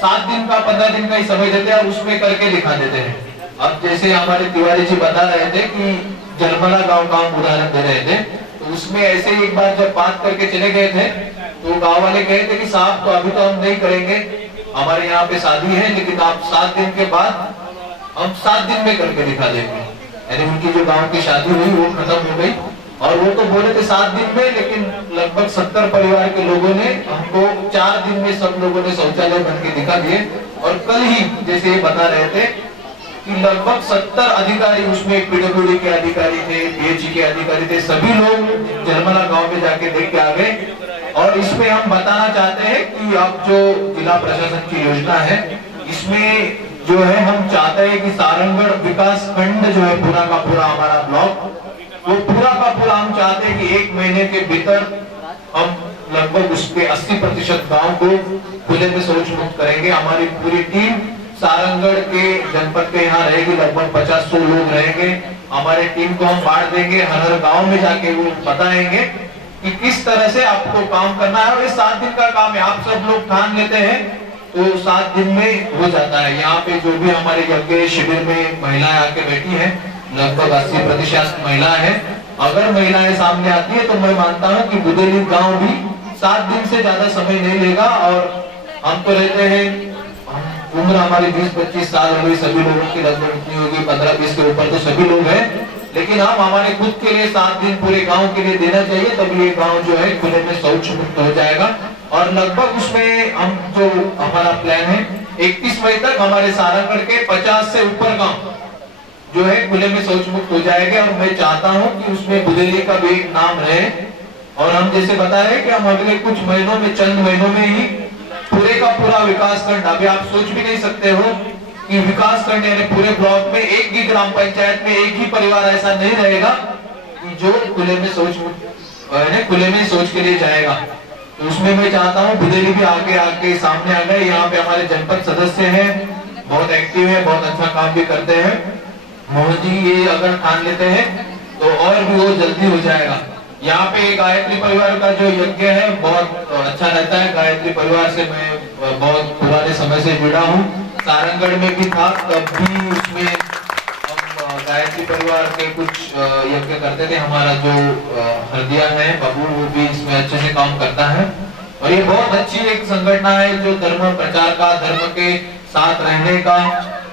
7 दिन का 15 दिन का ही समय देते हैं और उसमें करके दिखा देते हैं। अब जैसे हमारे तिवारी जी बता रहे थे कि जलमला गांव का हम उदाहरण दे रहे थे, तो उसमें ऐसे ही एक बार जब बात करके चले गए थे तो गांव वाले कहे थे कि साहब तो अभी तो हम नहीं करेंगे, हमारे यहाँ पे शादी है, लेकिन आप 7 दिन के बाद हम 7 दिन में करके दिखा देंगे। यानी उनकी जो गांव की शादी हुई वो खत्म हो गई और वो तो बोले थे 7 दिन में, लेकिन लगभग 70 परिवार के लोगों ने हमको 4 दिन में सब लोगों ने शौचालय बन के दिखा दिए। और कल ही जैसे ये बता रहे थे कि लगभग 70 अधिकारी, उसमें पीडब्ल्यूडी के अधिकारी थे, पीएचई के अधिकारी थे, सभी लोग जलमला गांव में जाके देख के आ गए। और इसमें हम बताना चाहते हैं कि अब जो जिला प्रशासन की योजना है, इसमें जो है हम चाहते हैं कि सारंगगढ़ विकास खंड जो है पूरा का पूरा हमारा ब्लॉक, वो पूरा का पूरा हम चाहते हैं कि 1 महीने के भीतर हम लगभग उसके 80% गांव को खुले में शौच मुक्त करेंगे। हमारी पूरी टीम सारंगगढ़ के जनपद के यहाँ रहेगी, लगभग 50-100 लोग रहेंगे। हमारे टीम को हम बांट देंगे, हर गांव में जाके वो बताएंगे कि किस तरह से आपको काम करना है। और ये 7 दिन का काम है, आप सब लोग ठान लेते हैं तो 7 दिन में हो जाता है। यहाँ पे जो भी हमारे यज्ञ शिविर में महिलाएं आके बैठी हैं, लगभग 80% महिला है। अगर महिलाएं सामने आती है तो मैं मानता हूँ कि बुदेली गांव भी 7 दिन से ज्यादा समय नहीं लेगा। और हम तो रहते हैं, उम्र हमारी 20-25 साल हो गई, सभी लोगों की लगभग इतनी होगी, 15-20 के ऊपर तो सभी लोग हैं, लेकिन हम हमारे खुद के लिए 7 दिन पूरे गांव के लिए देना चाहिए, तब ये गांव जो है खुले में शौच मुक्त हो जाएगा। और लगभग उसमें हम जो हमारा प्लान है 31 मई तक हमारे सारंगगढ़ के 50 से ऊपर गांव जो है खुले में शौच मुक्त हो जाएंगे। और मैं चाहता हूं कि उसमें बुदेली का भी एक नाम रहे। और हम जैसे बताए कि हम अगले कुछ महीनों में, चंद महीनों में ही पूरे का पूरा विकास खंड, अभी आप सोच भी नहीं सकते हो कि विकास खंड यानी पूरे ब्लॉक में एक भी ग्राम पंचायत में एक ही परिवार ऐसा नहीं रहेगा कि जो खुले में शौच मुक्त, खुले में शौच के लिए जाएगा। तो उसमें मैं चाहता हूँ बुदेली भी आगे सामने आ गए। यहाँ पे हमारे जनपद सदस्य हैं, बहुत एक्टिव है, बहुत अच्छा काम भी करते हैं। मोहन जी ये अगर ठान लेते हैं तो और भी वो जल्दी हो जाएगा। यहाँ पे गायत्री परिवार का जो यज्ञ है बहुत अच्छा रहता है। गायत्री परिवार से मैं बहुत पुराने समय से जुड़ा हूँ, सारंगगढ़ में भी था, तब भी उसमें हम गायत्री परिवार के कुछ यज्ञ करते थे। हमारा जो हरदिया है बाबू, वो भी इसमें अच्छे से काम करता है। और ये बहुत अच्छी एक संगठन है जो धर्म प्रचार का, धर्म के साथ रहने का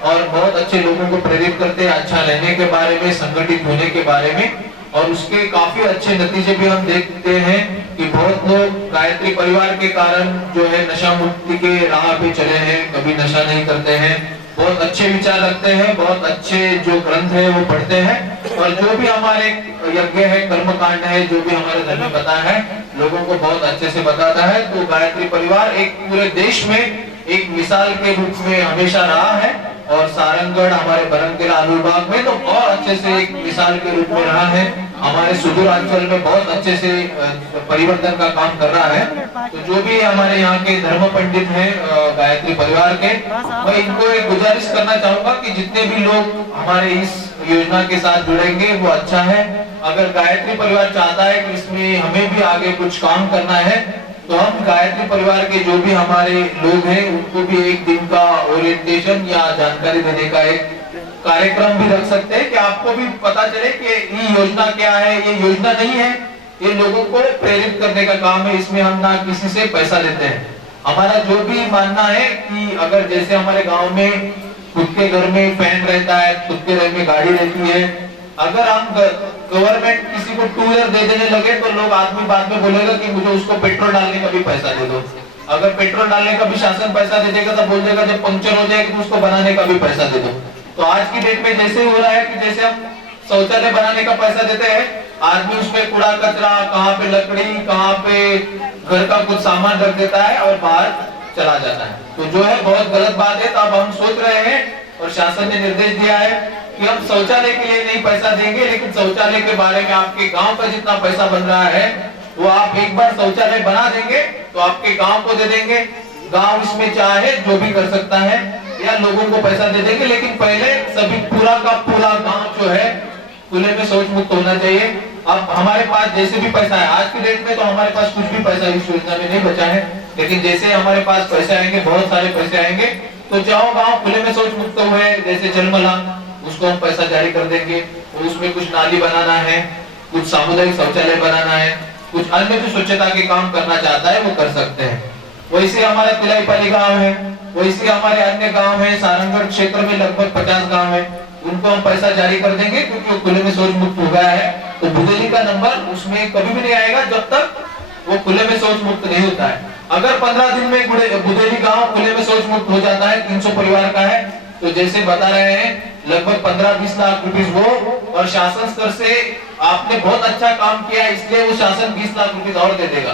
और बहुत अच्छे लोगों को प्रेरित करते हैं अच्छा रहने के बारे में, संगठित होने के बारे में। और उसके काफी अच्छे नतीजे भी हम देखते हैं कि बहुत लोग गायत्री परिवार के कारण जो है नशा मुक्ति के राह पे चले हैं, कभी नशा नहीं करते हैं, बहुत अच्छे विचार रखते हैं, बहुत अच्छे जो ग्रंथ है वो पढ़ते हैं। और जो भी हमारे यज्ञ है, कर्मकांड है, जो भी हमारे धर्म बताया है, लोगों को बहुत अच्छे से बताता है। तो गायत्री परिवार एक पूरे देश में एक मिसाल के रूप में हमेशा रहा है। और सारंगगढ़ हमारे बरंगकेला अनुबाग में तो और अच्छे से एक मिसाल के रूप में रहा है। हमारे सुदूर अंचल में बहुत अच्छे से परिवर्तन का काम कर रहा है। तो जो भी हमारे यहाँ के धर्म पंडित हैं गायत्री परिवार के, मैं इनको एक गुजारिश करना चाहूंगा कि जितने भी लोग हमारे इस योजना के साथ जुड़ेंगे वो अच्छा है। अगर गायत्री परिवार चाहता है कि इसमें हमें भी आगे कुछ काम करना है, तो हम गायत्री परिवार के जो भी हमारे लोग हैं उनको भी एक दिन का ओरिएंटेशन या जानकारी देने का एक कार्यक्रम भी रख सकते हैं कि आपको भी पता चले कि ये योजना क्या है। ये योजना नहीं है, ये लोगों को प्रेरित करने का काम है। इसमें हम ना किसी से पैसा लेते हैं। हमारा जो भी मानना है कि अगर जैसे हमारे गांव में खुद के घर में फैन रहता है, खुद के घर में गाड़ी रहती है, अगर हम गवर्नमेंट किसी को 2 व्हीलर दे देने लगे तो लोग आदमी बाद में बोलेगा कि मुझे उसको पेट्रोल डालने का भी पैसा दे दो। अगर पेट्रोल डालने का भी शासन पैसा दे देगा तो बोल देगा जब पंक्चर हो जाएगा तो उसको बनाने का भी पैसा दे दो। तो आज की डेट में जैसे हो रहा है कि जैसे हम शौचालय बनाने का पैसा देते हैं, आदमी उसमें कूड़ा कचरा, कहाँ पे लकड़ी, कहाँ पे घर का कुछ सामान रख देता है और बाहर चला जाता है। तो जो है बहुत गलत बात है। तो अब हम सोच रहे हैं और शासन ने निर्देश दिया है कि हम शौचालय के लिए नहीं पैसा देंगे, लेकिन शौचालय के बारे में आपके गांव का जितना पैसा बन रहा है वो आप एक बार शौचालय बना देंगे तो आपके गांव को दे देंगे। गांव इसमें चाहे जो भी कर सकता है या लोगों को पैसा दे देंगे, लेकिन पहले सभी पूरा का पूरा गांव जो है खुले में शौच मुक्त होना चाहिए। अब हमारे पास जैसे भी पैसा है, आज की डेट में तो हमारे पास कुछ भी पैसा इस योजना में नहीं बचा है, लेकिन जैसे हमारे पास पैसे आएंगे, बहुत सारे पैसे आएंगे, तो जाओ गाँव खुले में शौच मुक्त हुए, जैसे जलमला, उसको हम पैसा जारी कर देंगे। तो उसमें कुछ नाली बनाना है, कुछ सामुदायिक शौचालय बनाना है, कुछ अन्य जो स्वच्छता के काम करना चाहता है वो कर सकते हैं। वैसे हमारा तिलाईपाली गांव है, वैसे हमारे अन्य गांव है, सारंगगढ़ क्षेत्र में लगभग 50 गांव है, उनको हम पैसा जारी कर देंगे क्योंकि वो खुले में शौच मुक्त हो गया है। तो बुदेली का नंबर उसमें कभी भी नहीं आएगा जब तक वो खुले में शौच मुक्त नहीं होता है। अगर 15 दिन में बुदेली गांव खुले में शौच मुक्त हो जाता है, 300 परिवार का है, तो जैसे बता रहे हैं लगभग 15-20 लाख रुपीस वो, और शासन स्तर से आपने बहुत अच्छा काम किया इसलिए वो शासन 20 लाख रुपीस और दे देगा,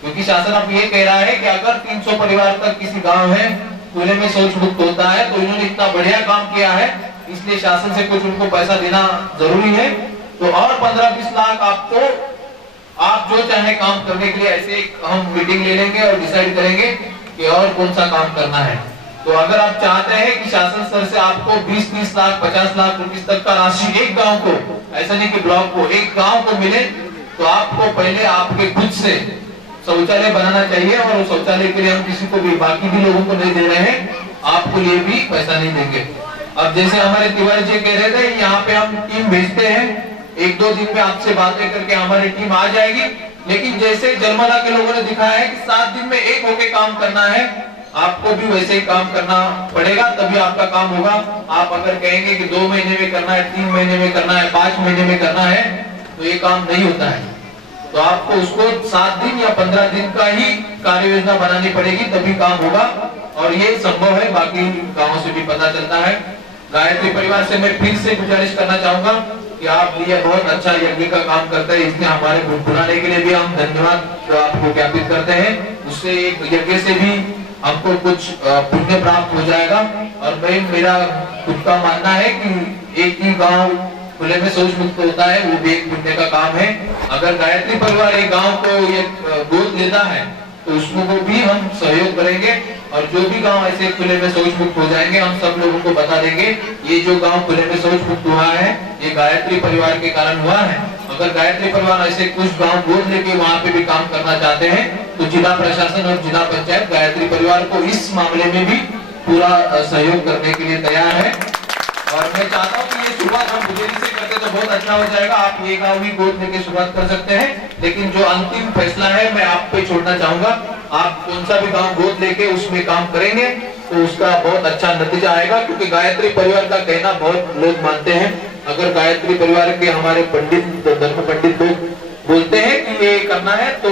क्योंकि शासन अब ये कह रहा है कि अगर 300 परिवार तक किसी गांव है खुले में शौच मुक्त होता है तो इन्होंने इतना बढ़िया काम किया है, इसलिए शासन से कुछ उनको पैसा देना जरूरी है। तो और 15-20 लाख आपको, आप जो चाहे काम करने के लिए ऐसे हम मीटिंग ले लेंगे और डिसाइड करेंगे कि और कौन सा काम करना है। तो अगर आप चाहते हैं कि शासन स्तर से आपको 20-30 लाख 50 लाख रुपीस तक का राशि एक गांव को, ऐसा नहीं कि ब्लॉक को, एक गांव को मिले, तो आपको पहले आपके खुद से शौचालय बनाना चाहिए, और उस शौचालय के लिए हम किसी को भी, बाकी भी लोगों को नहीं दे रहे हैं, आपको लिए भी पैसा नहीं देंगे। अब जैसे हमारे तिवारी जी कह रहे थे, यहाँ पे हम टीम भेजते हैं, 1-2 दिन में आपसे बातें करके हमारी टीम आ जाएगी, लेकिन जैसे जलमला के लोगों ने दिखाया है कि 7 दिन में एक होके काम करना है, आपको भी वैसे ही काम करना पड़ेगा, तभी आपका काम होगा। आप अगर कहेंगे कि 2 महीने में करना है, 3 महीने में करना है, 5 महीने में करना है, तो ये काम नहीं होता है। तो आपको उसको 7 दिन या 15 दिन का ही कार्य योजना बनानी पड़ेगी, तभी काम होगा, और ये संभव है, बाकी गाँव से भी पता चलता है। गायत्री परिवार से मैं फिर से गुजारिश करना चाहूंगा कि आप ये बहुत अच्छा यज्ञ का काम करते हैं, इसलिए हमारे बुलाने के लिए भी हम धन्यवाद आपको ज्ञापित करते हैं। उससे एक यज्ञ से भी हमको कुछ पुण्य प्राप्त हो जाएगा, और मेरा खुद का मानना है कि एक ही गांव खुले में शौच मुक्त होता है, वो भी एक पुण्य का काम है। अगर गायत्री परिवार एक गांव को ये गोद लेता है तो उसको भी हम सहयोग करेंगे, और जो भी गांव ऐसे खुले में शौच मुक्त हो जाएंगे हम सब लोगों को बता देंगे ये जो गांव खुले में शौच मुक्त हुआ है ये गायत्री परिवार के कारण हुआ है। अगर गायत्री परिवार ऐसे कुछ गांव गोद लेके वहाँ पे भी काम करना चाहते हैं तो जिला प्रशासन और जिला पंचायत गायत्री परिवार को इस मामले में भी पूरा सहयोग करने के लिए तैयार है। और मैं चाहता हूँ कि ये शुरुआत हम बुदेली से करते तो बहुत अच्छा हो जाएगा। आप ये गांव भी गोद लेके शुरुआत कर सकते हैं, लेकिन जो अंतिम फैसला है मैं आप पे छोड़ना चाहूंगा। आप कौन सा भी गांव गोद लेके उसमें काम करेंगे तो उसका बहुत अच्छा नतीजा आएगा, क्योंकि गायत्री परिवार का कहना बहुत लोग मानते हैं। अगर गायत्री परिवार के हमारे पंडित, धर्म पंडित लोग बोलते हैं कि ये करना है, तो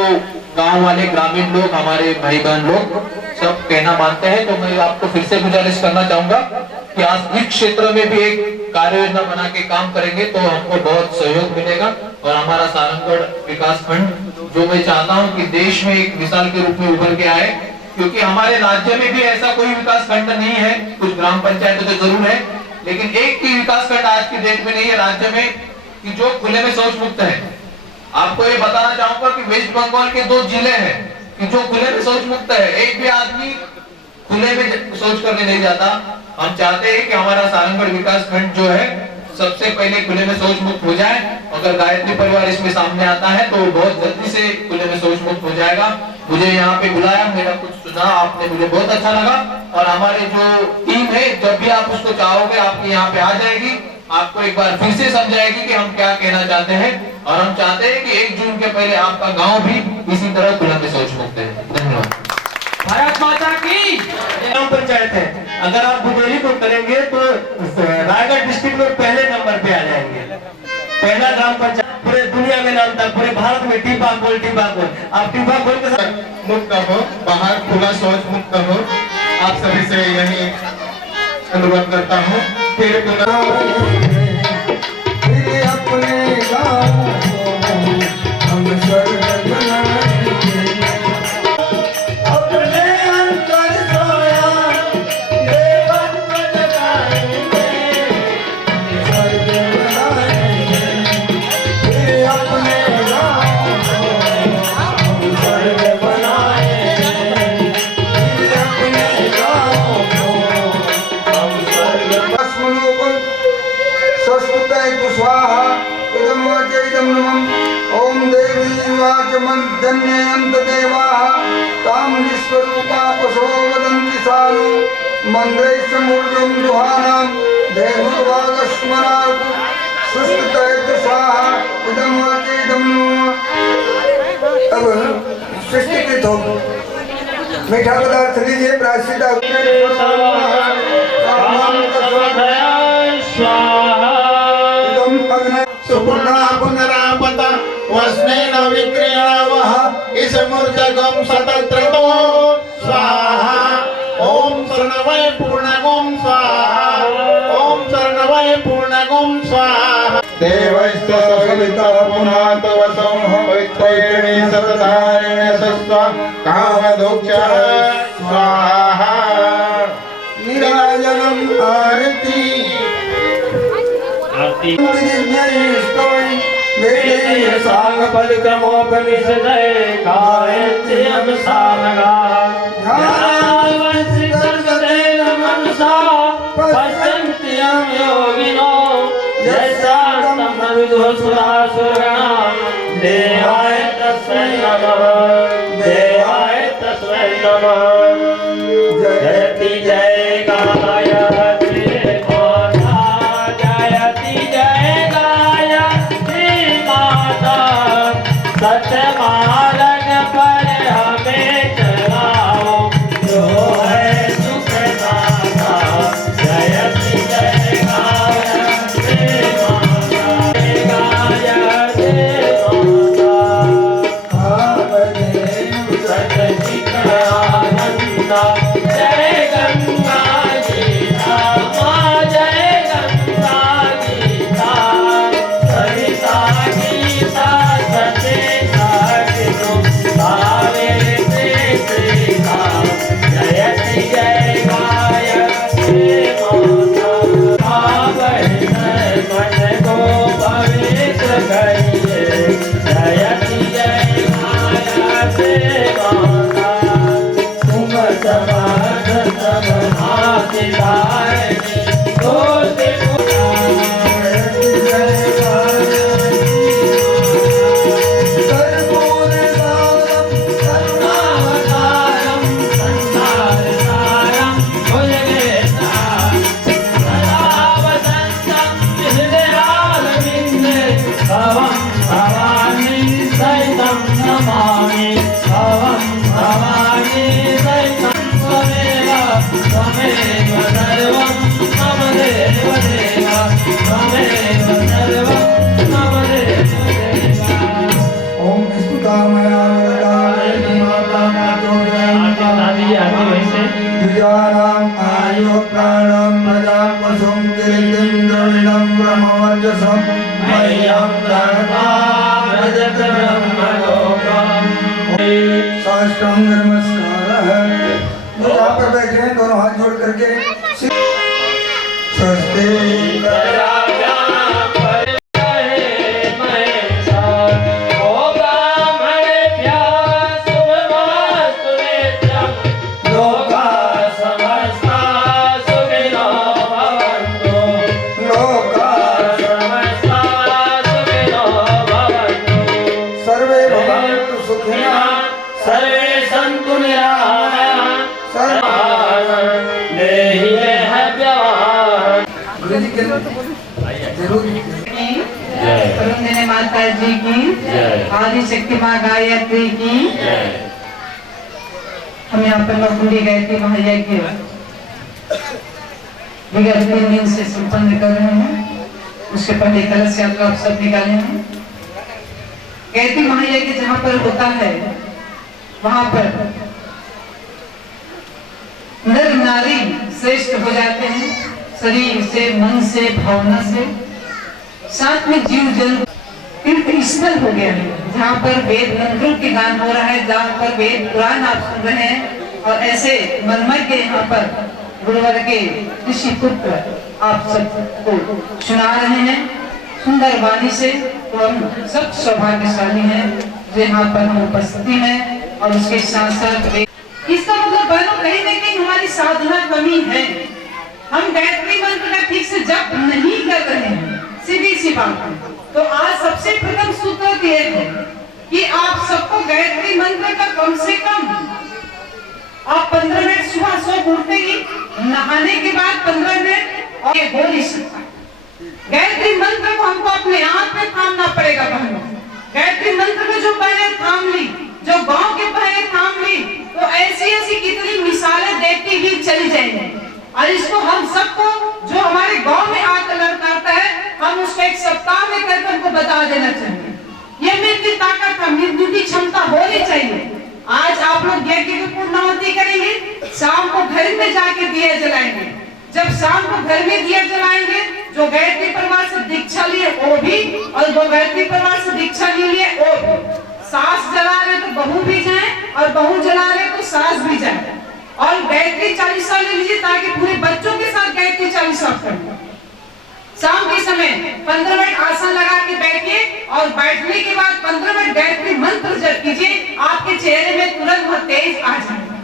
गांव वाले, ग्रामीण लोग, हमारे भाई बहन लोग सब कहना मानते हैं। तो मैं आपको फिर से गुजारिश करना चाहूंगा कि आज इस क्षेत्र में भी एक कार्य योजना बना के काम करेंगे तो हमको बहुत सहयोग मिलेगा, और हमारा सारंगगढ़ विकास खंड, जो मैं चाहता हूं कि देश में एक मिसाल के रूप में उभर के आए, क्योंकि हमारे राज्य में भी ऐसा कोई विकास खंड नहीं है। कुछ ग्राम पंचायतें तो जरूर है, लेकिन एक भी विकास खंड आज की डेट में नहीं है राज्य में कि जो खुले में शौच मुक्त है। आपको ये बताना चाहूंगा कि वेस्ट बंगाल के 2 जिले हैं कि जो खुले में शौच मुक्त है, एक भी आदमी खुले में शौच करने नहीं जाता। हम चाहते हैं कि हमारा सारंगगढ़ विकास खंड जो है सबसे पहले खुले में शौच मुक्त हो जाए। अगर गायत्री परिवार इसमें सामने आता है तो बहुत जल्दी से खुले में शौच मुक्त हो जाएगा। मुझे यहाँ पे बुलाया, मेरा कुछ सुना आपने, मुझे बहुत अच्छा लगा। और हमारे जो टीम है, जब भी आप उसको चाहोगे आपके यहाँ पे आ जाएगी, आपको एक बार फिर से समझाएगी कि हम क्या कहना चाहते हैं। और हम चाहते हैं कि 1 जून के पहले आपका गाँव भी इसी तरह खुले में शौच मुक्त है। धन्यवाद। भारत माता की। ग्राम पंचायत है, अगर आप बुदेली को करेंगे तो रायगढ़ डिस्ट्रिक्ट में पहले नंबर पे आ जाएंगे। पहला ग्राम पंचायत पूरे दुनिया में नाम था, पूरे भारत में। टीपा खोल आप टीपा खोल के साथ मुक्त हो, बाहर खुला शौच मुक्त हो। आप सभी से यही अनुरोध करता हूँ। फिर अपने गाँव हम स्वर्ग बनाएंगे, अपने अंतर सोया देवन को जगाएंगे, स्वर्ग बनाएंगे। फिर अपने गाँव हम स्वर्ग बनाएंगे, फिर अपने गाँव हम स्वर्ग। स्वाहा इदं वाच इदं नमः ओम देवी वाच मन्यन्त देवाः तां विश्वरूपा पशो वदन्ति सानु मन्त्रैश्च मूर्तिं दुहानां देववागस्मरात् सुष्टुतैत स्वाहा इदं वाच इदं नमः। अब सृष्टिकृत हो मीठा पदार्थ लीजिए प्रायश्चित सुपुर्णा पुनरापत वस्नेन विक्रियावः इसमूर्जगं सतत्रतो स्वाहा ओम शरणवै पूर्णगुं स्वाहा ओम शरणवै पूर्णगुं स्वाहा देवैश्च सवितः पुनात वसं पवित्रेण सततारेण सस्व कामदोक्षः स्वाहा निराजनम् आरति देवाय तस्मै नमः देवाय तस्मै नमः जयति जय गायत्री माता जयति जय गायत्री माता सत्य मार्ग पर हमें चलाओ जो है सुख दाता जयति जय गायत्री माता गायत्री सच्चिदानंदा जय गंगा गीता माँ जय गंगा गीता सरिता गीता सचे सागिनो भावेते सीता जयति जय गायत्री माता भावै मन को पवित्र करिए जयति जय गायत्री माता तुम समाध समाधि धारिणी कोटि करुणावतारं संसारसारं भुजगेन्द्रं सदा वसन्तं हृदयारविन्दे भवं भवानी सहितं नमामि भवं भवानी सहितं त्वमेव त्वमेव सर्वं मम देव देव त्वमेव सर्वं मम देव देव ओम स्तुतामया वरदायिनी माता द्विजानाम् आयु प्राणं प्रजां पशुं कीर्तिं द्रविणं ब्रह्मवर्चसं मह्यं धर्मा व्रजत ब्रह्मलोकम् साष्टांग नमस्कार है जहाँ पर बैठे हैं दोनों हाथ जोड़ करके स्वस्ति सर्वे भवन्तु सुखिनः सर्वे सन्तु निरामयाः देहि मे हव्यवान् गुरु जी के जरूर परमदेवी माता जी की आदि शक्ति माँ गायत्री की हम यहाँ पर नौकुंडी गायत्री महायज्ञ विगत 3 दिन से संपन्न कर रहे हैं। उसके पहले कलश यात्रा आप सब निकाले हैं। गायत्री महायज्ञ जहाँ पर होता है वहाँ पर नर नारी श्रेष्ठ हो जाते हैं, शरीर से, मन से, भावना से। साथ में जीव जंतु तीर्थ स्थल हो गया है जहाँ पर वेद मंत्रों के गान हो रहा है, जहाँ पर वेद पुराण आप सुन रहे हैं और ऐसे मनमय के यहाँ पर गुरुवर के ऋषि पुत्र आप सबको सुना रहे हैं सुंदर वाणी से। तो हम सब सौभाग्यशाली हैं जो यहाँ पर हम उपस्थिति हैं और उसके साथ साथ इसका मतलब बहनों कहीं न कहीं हमारी साधना कमी है। हम गायत्री मंत्र का ठीक से जप नहीं कर रहे हैं, सीधी सी बात है। तो आज सबसे प्रथम सूत्र तो यह है कि आप सबको गायत्री मंत्र का कम से कम आप 15 मिनट सुबह सो उठते ही नहाने के बाद 15 मिनट और ये बोल ही सकता। गायत्री मंत्र को हमको अपने आप में थामना पड़ेगा बहनों। गायत्री मंत्र में जो बहने थाम ली, जो गांव के बहने थाम ली, तो ऐसी ऐसी कितनी मिसालें देखती ही चली जाएंगी। और इसको हम सबको जो हमारे गांव में आकर लड़काता है, हम उसको एक सप्ताह में करके हमको बता देना चाहिए। ये मेरी ताकत है, मेरी क्षमता होनी चाहिए। आज आप लोग यज्ञ की पूर्णाहुति करेंगे, शाम को घर में जाके दिया जलाएंगे। जब शाम को घर में दिया जलाएंगे, जो गायत्री परिवार से दीक्षा लिए वो भी, और जो गायत्री परिवार से दीक्षा नहीं लिए वो भी। सास जला रहे तो बहू भी जाए, और बहू जला रहे तो सास भी जाए। और गायत्री 40 ले लीजिए ताकि पूरे बच्चों के साथ गायत्री 40 करें। शाम के समय 15 मिनट आसन लगा के बैठिए, और बैठने के बाद 15 मिनट गायत्री मंत्र जप कीजिए। आपके चेहरे में तुरंत वह तेज आ जाएगा।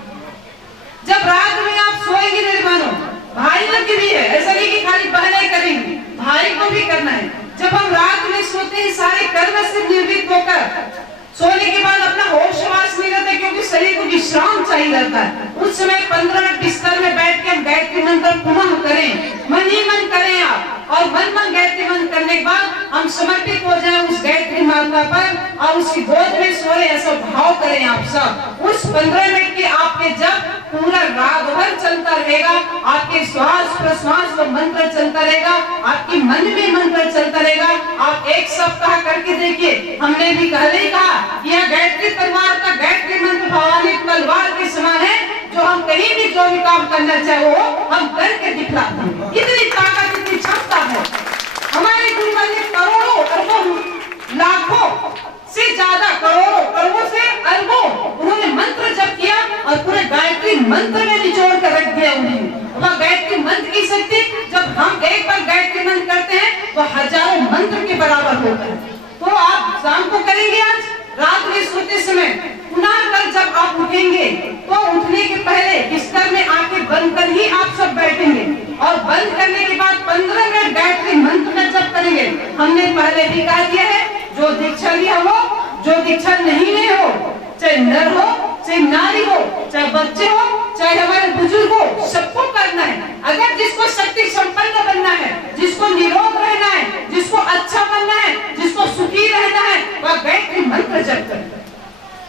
जब रात में आप सोएंगे मेरे मानो, भाई लोग की भी है, ऐसा नहीं कि खाली बहनें करेंगी, भाई को भी करना है। जब हम रात में सोते हैं सारे कर्म से निर्वृत्त होकर सोने के बाद अपना होश वास नहीं रहता, क्योंकि शरीर को विश्राम चाहिए रहता है। उस समय 15 मिनट बिस्तर में बैठ के हम गायत्री मंत्र पुनः करें, मन ही मन करें आप। और मन गायत्री मंत्र करने के बाद हम समर्पित हो जाएं उस गायत्री माता पर, और उसकी गोद में सोए ऐसा भाव करें आप सब। उस 15 मिनट के आपके जब पूरा रात भर चलता रहेगा, आपके श्वास प्रश्वास का मंत्र चलता रहेगा, आपके मन में मंत्र चलता रहेगा। आप एक सप्ताह करके देखिए। हमने भी पहले ही कहा यह गायत्री परिवार का गायत्री मंत्र भवानी तलवार के समान है, जो हम कहीं भी जो भी काम करना चाहे वो हम करके दिखलाते हैं। इतनी ताकत, इतनी क्षमता है हमारे गुरुवर ने। करोड़ों अरबों लाखों से ज्यादा, करोड़ों अरबों से अरबों उन्होंने मंत्र जप किया, और पूरे गायत्री मंत्र में निचोड़ कर रख दिया उन्हें। वह गायत्री मंत्र की शक्ति, जब हम एक बार गायत्री मंत्र करते हैं तो हजारों मंत्र के बराबर होता है। तो आप शाम को करेंगे, आज रात में सोते समय पुनः कल जब आप उठेंगे तो उठने के पहले बिस्तर में आंखें बंद कर ही आप सब बैठेंगे, और बंद करने के बाद 15 मिनट गायत्री मंत्र का जप करेंगे। हमने पहले भी कहा दिया है, जो दीक्षा लिया हो, जो दीक्षा नहीं हो, चाहे नर हो, चाहे नारी हो, चाहे बच्चे हो, चाहे हमारे बुजुर्ग हो, सबको करना है। अगर जिसको शक्ति संपन्न बनना है, जिसको निरोग रहना है, जिसको अच्छा बनना है, जिसको सुखी रहना है, वह गायत्री मंत्र जप करें।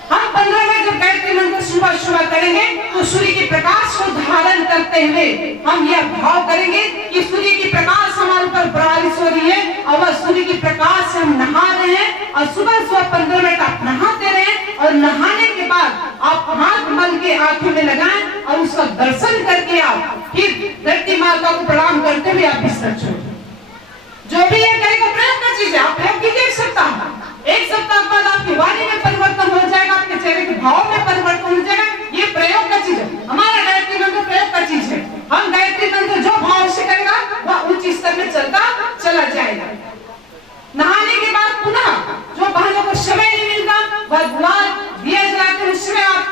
हम 15 मिनट जब गायत्री मंत्र सुबह सुबह करेंगे तो सूर्य के प्रकाश को धारण करते हुए हम यह भाव करेंगे कि सूर्य की प्रकाश हमारे ऊपर प्रवाहित हो रही है, और वह सूर्य की प्रकाश से हम नहा रहे हैं। और सुबह सुबह 15 मिनट आप नहाते रहे, और नहाने के बाद आप हाथ मल के आंखों में लगाएं, और उसका दर्शन करके आप फिर धरती माता को प्रणाम करते हुए आप बिस्तर छोड़ें। जो भी ये करेगा प्रयोग का चीज है, आप प्रयोग कीजिए एक सप्ताह बाद आपकी वाणी में परिवर्तन हो जाएगा, आपके चेहरे के भाव में परिवर्तन हो जाएगा। ये प्रयोग का चीज है, हमारा गायत्री मंत्र प्रयोग का चीज है। हम गायत्री मंत्र जो भाव से करेगा वह उच्च स्तर में चलता चला जाएगा। नहाने के बाद पुनः जो बहनों को समय नहीं मिलता, वह द्वार दिया जलाते उस समय आप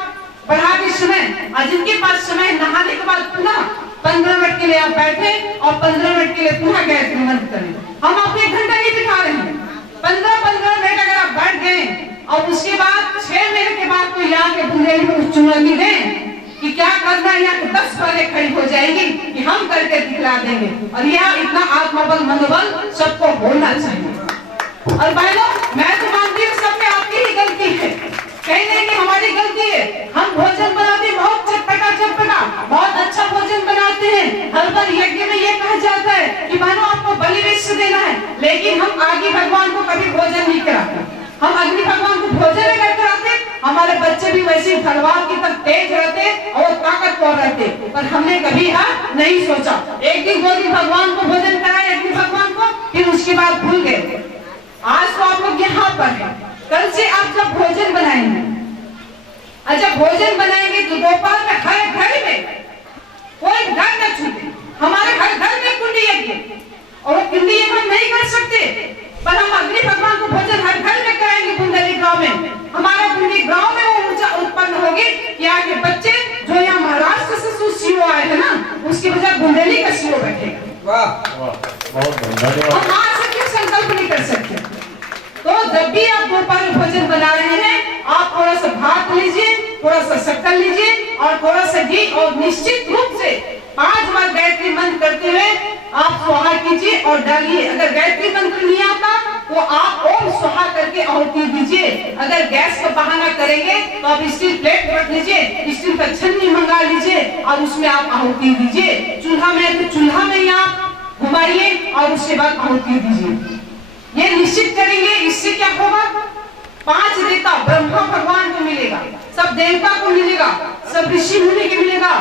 बढ़ा के समय, और जिनके पास समय नहाने के बाद पुनः 15 मिनट के लिए आप बैठे, और 15 मिनट के लिए पुनः गायत्री मंत्र करें। हम अपने घंटा नहीं दिखा रहे हैं, 15-15 मिनट अगर आप बैठ गए, और उसके बाद 6 महीने के बाद तो यहाँ के बुंदेली में चुनौती दें कि क्या करना है, यहाँ के 10 पहले खड़ी हो जाएगी कि हम करके दिखला देंगे। और यह इतना आत्मबल मनोबल सबको होना चाहिए। और बहनों, मैं तो मानती हूँ सब में आपकी ही गलती है, कहीं नहीं कि हमारी गलती है। हम भोजन बनाते हैं बहुत चटपटा, बहुत अच्छा भोजन बनाते हैं। हर बार यज्ञ में ये कहा जाता है कि बहनों आपको बलि वैश्य देना है, लेकिन हम आगे भगवान को कभी भोजन नहीं कराते। हम अग्नि भगवान को भोजन अगर कराते, हमारे बच्चे भी वैसे तलवार की तरह तेज रहते और ताकतवर रहते, पर हमने कभी नहीं सोचा। एक दिन 2 दिन भगवान को भोजन कराए, अग्नि भगवान को, फिर उसके बाद भूल गए। आज तो आप लोग यहाँ पर हैं, कल से आप जब भोजन बनाएंगे, अच्छा भोजन बनाएंगे तो दोपहर में हर घर में कोई घर न छूटे। हमारे हर घर में कुंडी यज्ञ, और कुंडी यज्ञ हम नहीं कर सकते, पर हम अग्नि भगवान को भोजन हर घर में कराएंगे। बुंदेली गांव में, हमारा बुंदेली गांव में वो ऊर्जा उत्पन्न होगी कि आगे बच्चे जो यहाँ महाराष्ट्र से सीओ आए थे ना, उसकी वजह बुंदेली का सीओ बैठेगा। वाह, बहुत धन्यवाद। हम आज से क्यों संकल्प भी आप दोपहर भोजन बना रहे हैं, आप थोड़ा सा भात लीजिए, थोड़ा सा शक्कर लीजिए और थोड़ा सा घी, और निश्चित रूप से 5 बार गायत्री मंत्र करते हुए आप स्वाहा कीजिए और डालिए। अगर गायत्री मंत्र नहीं आता तो आप ओम स्वाहा करके आहुति दीजिए। अगर गैस का बहाना करेंगे तो आप स्टील प्लेट रख लीजिए, स्टील का छन्नी मंगा लीजिए और उसमें आप आहुति दीजिए। चूल्हा में तो चूल्हा में ही आप घुमाइए और उसके बाद आहुति दीजिए। ये निश्चित करेंगे, इससे क्या होगा? 5 देवता ब्रह्मा भगवान को मिलेगा, सब देवता को मिलेगा, सब ऋषि मुनि को मिलेगा,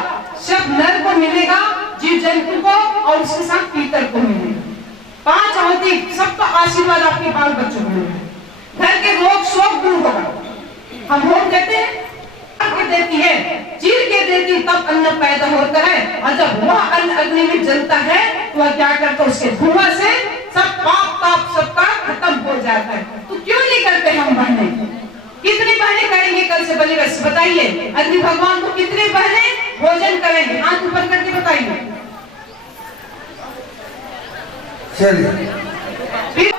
सब नर को मिलेगा, जीव जंतु को और उसके साथ पीतर को मिलेगा। 5 आहुति, सबका आशीर्वाद आपके बाल बच्चों को मिलेगा। घर के रोग शोक दूर होगा। हम होम कहते हैं के देती है, चीर के देती तब अन्न पैदा होता है, और जब वह अन्न अग्नि में जलता है तो वह क्या करता है? उसके धुआं से सब पाप ताप सबका खत्म हो जाता है। तो क्यों नहीं करते हम बहने? कितनी बहनें करेंगे कल से बलिदान? बताइए, अग्नि भगवान को कितनी बहनें भोजन करेंगे? हाथ ऊपर करके बताइए। चलिए, फिर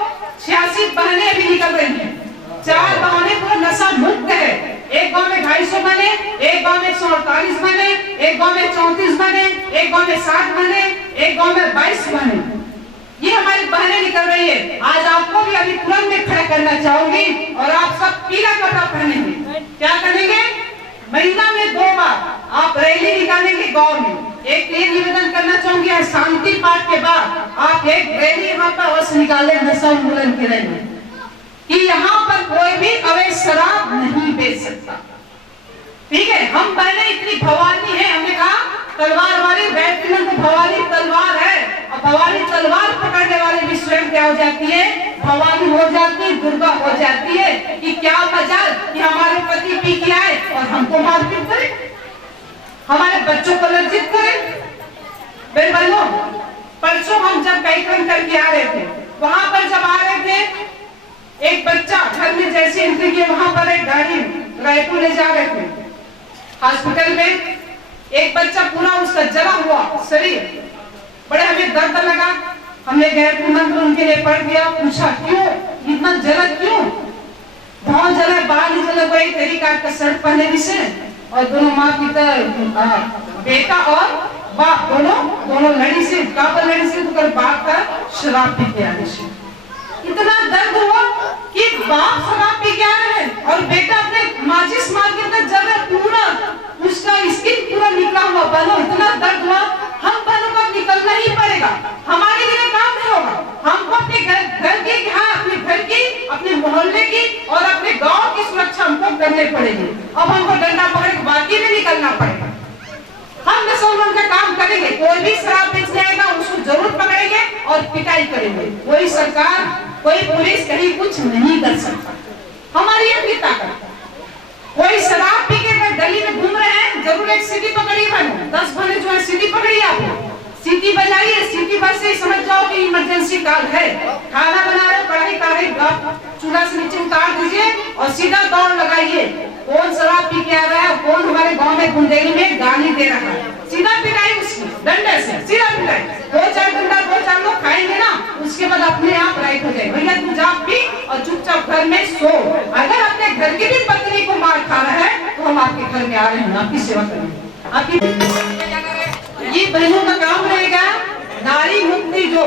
86 बहनें अभी निकल रही हैं। 4 बहनें पूरा नशा मुक्त है। एक गांव में 250 बने, एक गांव में 148 बने, एक गांव में 34 बने, एक गांव में 60 बने, एक गांव में 22 बने। ये हमारी बहनें निकल रही है। आज आपको भी अभी तुरंत में खड़ा करना चाहूंगी और आप सब पीला कपड़ा पहनेंगे। क्या करेंगे? महीना में 2 बार आप रैली निकालेंगे गांव में। एक ये निवेदन करना चाहूंगी, आज शांति पाठ के बाद आप एक रैली यहाँ पर अवश्य निकाले नशा उन्मूलन के रैली, कि यहाँ पर कोई भी अवैध शराब नहीं बेच सकता। ठीक है, हम पहले इतनी भवानी है, हमने कहा तलवार वाली बैठती में तो भवानी तलवार है, और भवानी तलवार पकड़ने वाली भी स्वयं क्या हो जाती है? भवानी हो जाती है, दुर्गा हो जाती है। कि क्या मजाल कि हमारे पति पी के आए और हमको मारपीट करे, हमारे बच्चों को लज्जित करे। मेरे बहनों, परसों हम जब कार्यक्रम करके आ रहे थे, वहां पर जब आ रहे थे, एक बच्चा घर में जैसे एंट्री किया, वहां पर एक गाड़ी रायपुर ले जा रहे थे हॉस्पिटल में। एक बच्चा पूरा उसका जला हुआ शरीर, बड़े हमें दर्द लगा। हमने गायत्री मंत्र उनके लिए पढ़ दिया, पूछा क्यों इतना जला, क्यों भाव जला, बाल ही जला, वही तेरी काट का शर्ट पहने से, और दोनों माँ पिता बेटा और बाप दोनों लड़ी से, लड़ी से तो बाप का शराब पी के आने से इतना दर्द हुआ कि बाप शराब पी के आ रहे हैं और बेटा अपने माचिस मार के अंदर जल रहा, पूरा उसका स्किन पूरा निकला हुआ। बहनों, इतना दर्द हुआ, हम बहनों को निकलना ही पड़ेगा, हमारे लिए काम नहीं होगा। हमको अपने घर की, हाँ अपने घर की, अपने मोहल्ले की और अपने गांव की सुरक्षा हमको करनी पड़ेगी। अब हमको डंडा पकड़ के बाकी में निकलना पड़ेगा। हम नशा उन्मूलन का काम करेंगे, कोई भी शराब बेचने आएगा उसको जरूर पकड़ेंगे और पिटाई करेंगे। कोई सरकार, कोई पुलिस कहीं कुछ नहीं कर सकता। हमारी अपनी ताकत। कोई शराब पी के गली में घूम रहे हैं, जरूर एक सीटी पकड़िए बहनों, 10 बने जो है सीटी पकड़िए, आप सीटी बजाइए। सीटी बज से समझ जाओ कि इमरजेंसी काल है। खाना बना रहे, कढ़ाई चूल्हा से नीचे उतार दीजिए और सीधा दौड़ लगाइए। कौन शराब पी के आ रहा है, कौन हमारे गांव में बुंदेली में गाली दे रहा है, सीधा पिटाई उसकी डंडे से, सीधा पिटाई। 2-4 डंडा 2-4 लोग खाएंगे ना, उसके बाद अपने आप राइट हो जाए। भैया तू जा पी और चुपचाप घर में सो। अगर अपने घर की भी पत्नी को मार खा रहा है तो हम आपके घर में आ रहे हैं, आपकी सेवा करेंगे। आपकी ये बहनों का काम रहेगा नारी मुक्ति, जो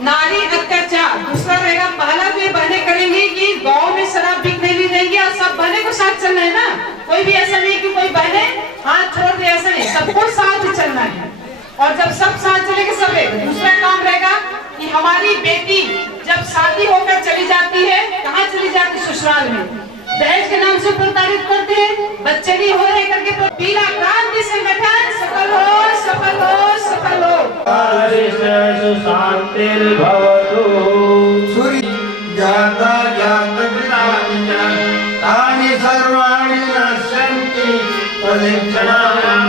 नारी अत्याचार। दूसरा रहेगा, पहला तो ये बहनें करेंगी कि गांव में शराब बिकने नहीं देंगे और सब बहनें को साथ चलना है ना। कोई भी ऐसा नहीं कि कोई बहनें हाथ छोड़ दे, ऐसा नहीं, सबको साथ चलना है। और जब सब साथ चलेंगे सब एक। दूसरा काम रहेगा कि हमारी बेटी जब शादी होकर चली जाती है, कहाँ चली जाती? ससुराल में। दहेज के नाम से प्रताड़ित करते हैं, बच्चे नहीं हो रहे करके। तो पीला क्रांति संगठन सफल हो, सफल हो, सफल हो। जाता सर्वाणि नश्यन्ति तदेक्षणां